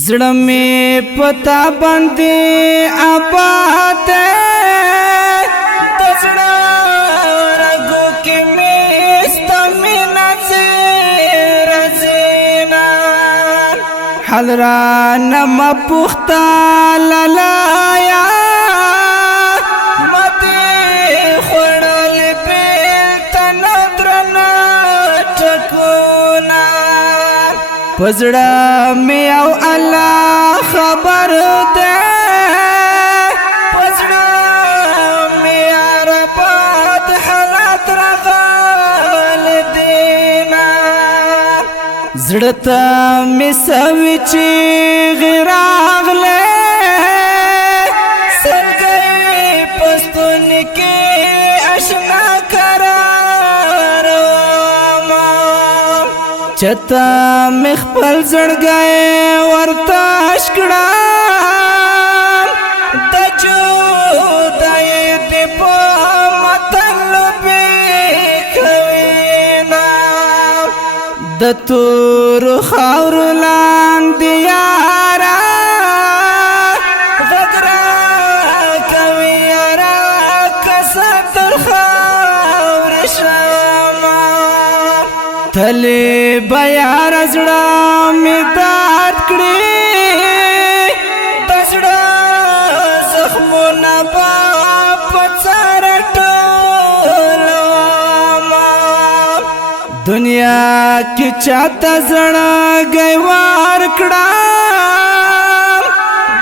زړه می پتا باندې آباد د زړه رګو کې می ستمنا زینا حل را نم پختا لالایا مته خړل بیل تندرنا ټکونا پزړه می او الله خبر ده پزړه می رب د حالات راغل دینا زړه ته می سوي چې غراغله سرګي پستون کې آشنا قرار چتا مخبل زړګي ورته اشکړه د جودای دې په مطلب کوینا د تور خاور لاندې یارا غدرا کوي یارا کسات خاور شما تلې بیا رزړه می دات کړې تسړه زخمونه په پڅر ټولما دنیا کې چاته زړه گیوار کړه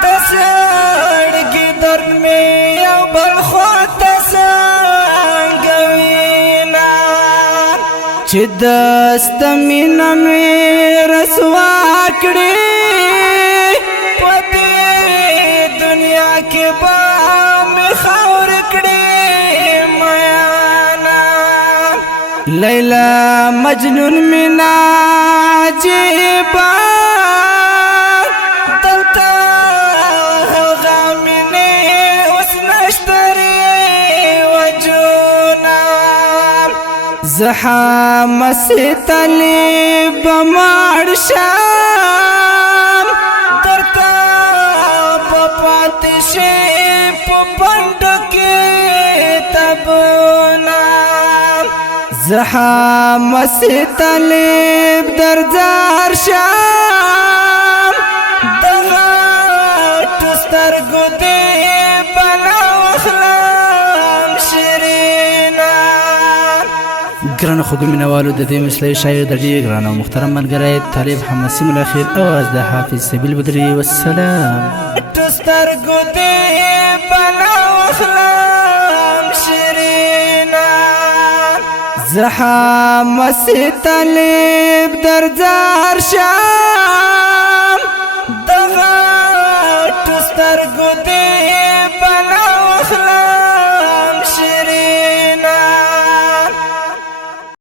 تسړګي در می یو بل خو چې دست مینا می رسوا کړې پدې دنیا کې با می خور کړې میانا لیلا مجنون مینا جيبا دلتا غامنه اوس نشتري وجونا زحام ستلی بمارشام درتا پپاتشی پپندکی تبونا زحام ستلی درزارشام دغات سترگو دی بنا وخلام شرینا ګرانو خوږو مینوالو د دې مسلې شاعر د ډېر ګران او محترم ملګری طالب محمد سیم الاخیر اواز د حافظ سبیل بدری والسلام تسترګو دې بنا وخلام شرینا زحام طالب درزار شام دغه تسترګو دې بنا